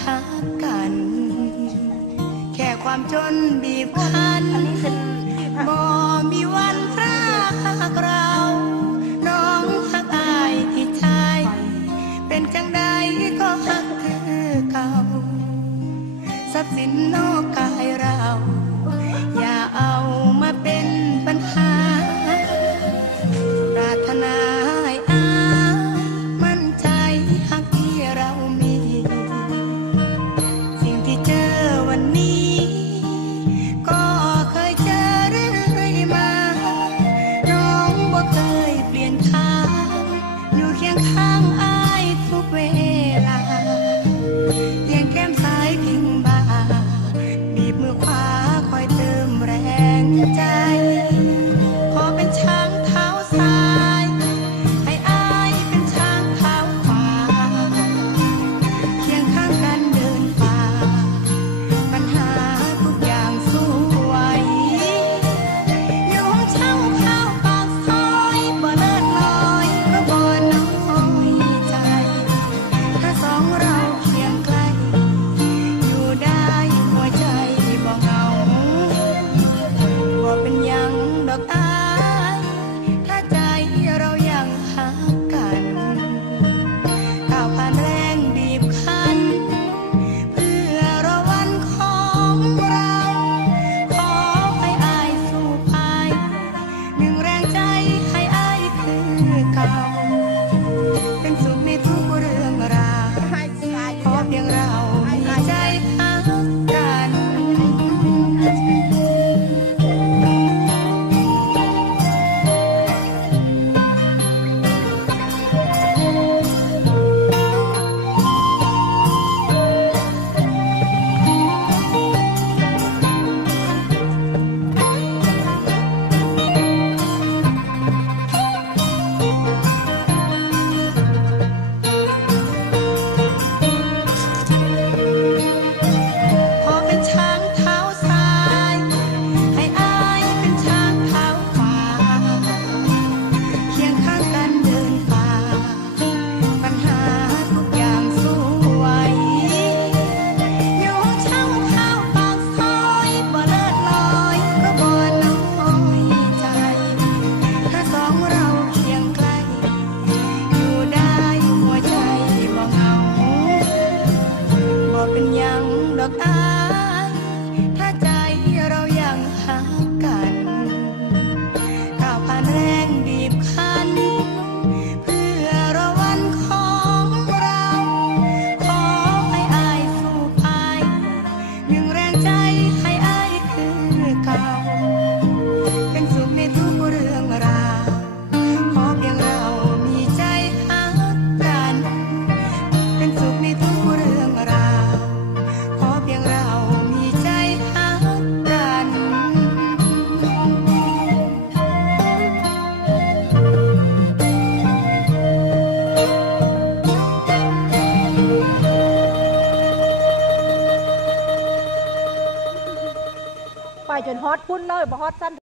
พักัน แค่ความจนบีบคั้นบ่มีวันพรากเรา น้องหักอายที่ใจ เป็นจังใดก็หักคือเก่า ทรัพย์สินนอกกายเรา อย่าเอา while. ay, ya tiene grado. बहुत पुण्य बहुत सन